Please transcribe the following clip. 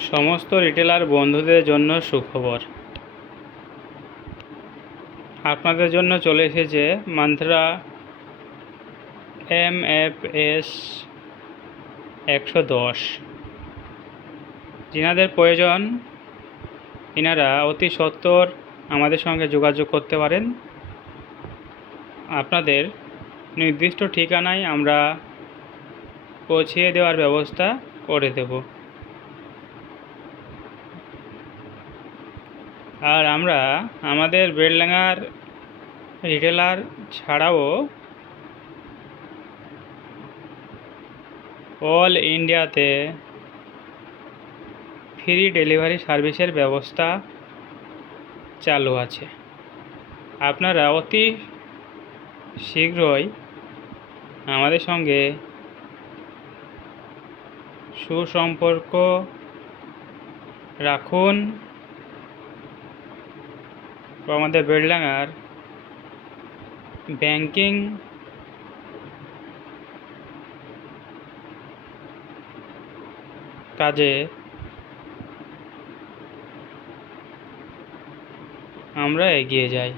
সমস্ত রিটেলার বন্ধুদের জন্য সুখবর। আপনাদের জন্য চলে এসেছে মান্ত্রা MFS 110। যিনাদের প্রয়োজন ইনারা অতি সত্বর আমাদের সঙ্গে যোগাযোগ করতে পারেন। আপনাদের নির্দিষ্ট ঠিকানায় আমরা পৌঁছিয়ে দেওয়ার ব্যবস্থা করে দেব। আর আমরা আমাদের বেলডাঙ্গার রিটেলার ছাড়াও অল ইন্ডিয়াতে ফ্রি ডেলিভারি সার্ভিসের ব্যবস্থা চালু আছে। আপনারা অতি শীঘ্রই আমাদের সঙ্গে সুসম্পর্ক রাখুন ও আমাদের বেলডাঙ্গার ব্যাংকিং কাজে আমরা এগিয়ে যাই।